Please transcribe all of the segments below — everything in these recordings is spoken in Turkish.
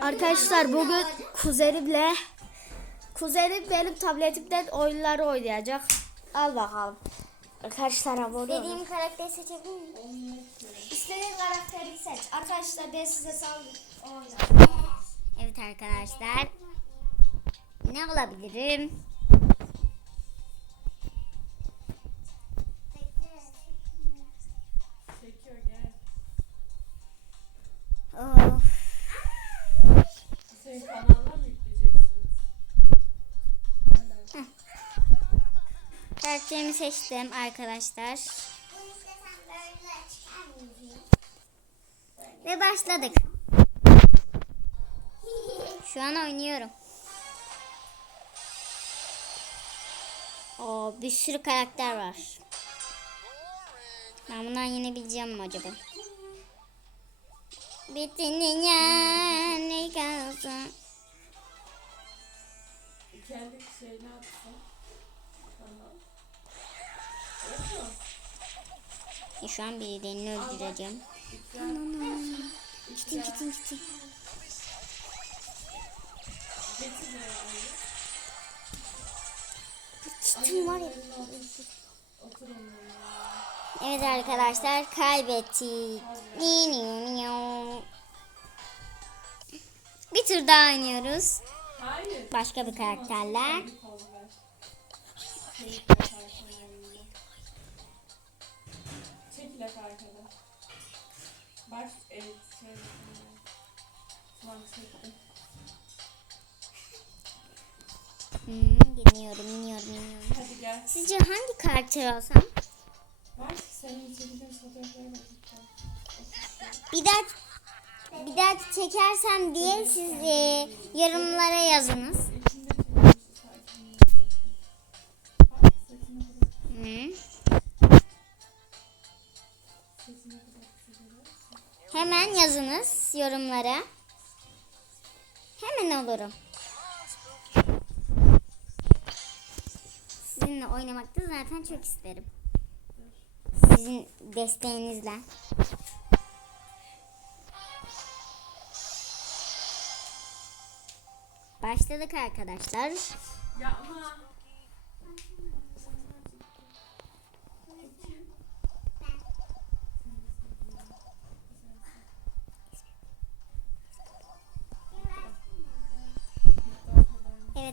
Arkadaşlar bugün kuzenimle kuzenim benim tabletimden oyunları oynayacak. Al bakalım. Arkadaşlar abone olun. Dediğim karakteri seçebilir miyim? İstediğin karakteri seç. Arkadaşlar ben size sal Evet arkadaşlar. Ne olabilirim? Karakterimi seçtim arkadaşlar. Ve başladık. Şu an oynuyorum. Oo, bir sürü karakter var. Ben bundan yenebileceğim mi acaba? Bittin ya ne kalsın? Kendi şeyini atsın. Tamam. E, şu an birilerini öldüreceğim. Kitin. Getir de yani. Kitin var ya. Evet arkadaşlar kaybettik. Bir tur daha oynuyoruz. Başka bir karakterler. Hep arkada. Bak evet. Tamam çektim. Hmm, iniyorum iniyorum iniyorum. Hadi gel. Sizce hangi karakteri alsam? Bak senin çekeceğim fotoğraflara bakacağım. Bir daha bir daha çekersem diye siz e, yorumlara yazınız. Hemen yazınız yorumlara. Hemen olurum. Sizinle oynamak da zaten çok isterim. Sizin desteğinizle. Başladık arkadaşlar. Yapma.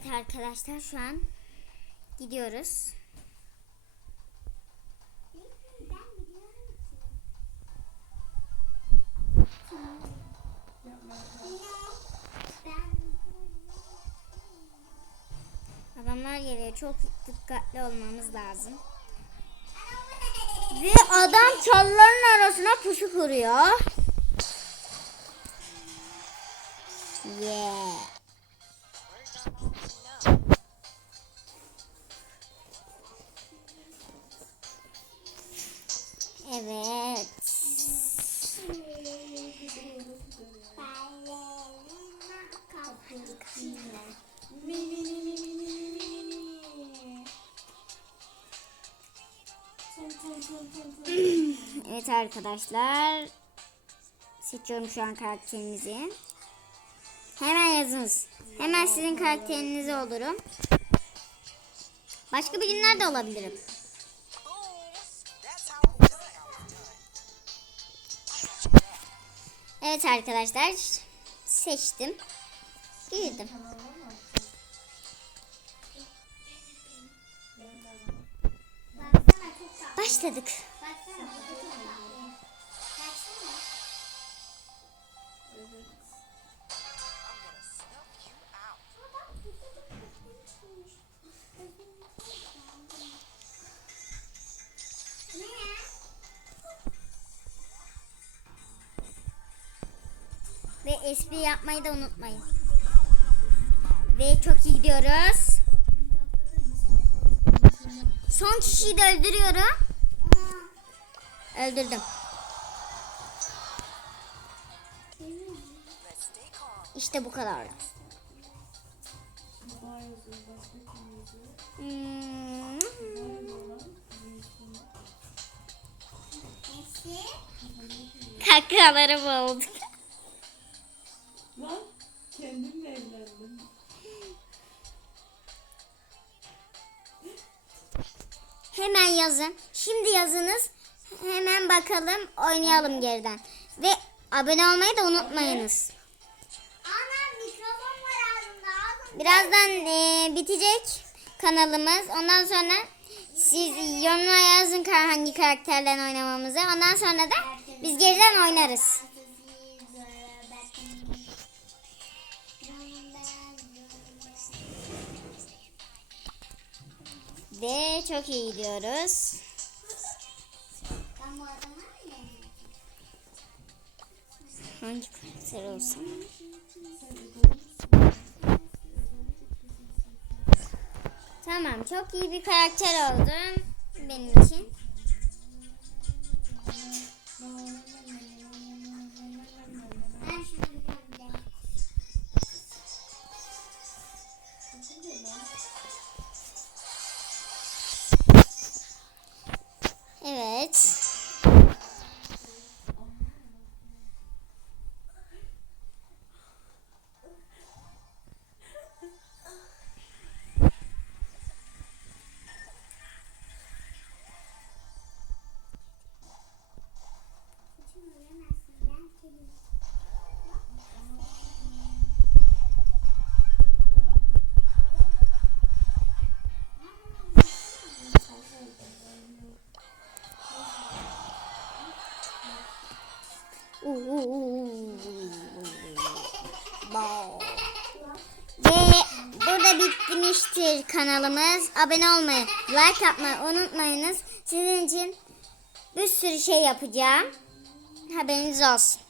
Evet arkadaşlar şu an gidiyoruz. Adamlar geliyor. Çok dikkatli olmamız lazım. Ve adam çalıların arasına pusu kuruyor. Yeah. Evet. Evet arkadaşlar. Seçiyorum şu an karakterimizi. Hemen yazınız. Hemen sizin karakteriniz olurum. Başka bir günlerde olabilirim. Evet arkadaşlar. Seçtim. Girdim. Başladık. Espri yapmayı da unutmayın. Ve çok iyi gidiyoruz. Son kişiyi de öldürüyorum. Öldürdüm. İşte bu kadar. Hmm. Boğulduk. Yazın. Şimdi yazınız. Hemen bakalım oynayalım geriden. Ve abone olmayı da unutmayınız. Ana mikrofon var ağzımda. Ağzım. Birazdan eee, bitecek kanalımız. Ondan sonra siz yorumlara yazın hangi karakterden oynamamızı. Ondan sonra da biz geriden oynarız. Ve çok iyi gidiyoruz. Hangi karakter olsun? Tamam, çok iyi bir karakter oldun benim için. Evet. Burada bitmiştir kanalımız. Abone olmayı, like atmayı unutmayınız. Sizin için bir sürü şey yapacağım. Haberiniz olsun.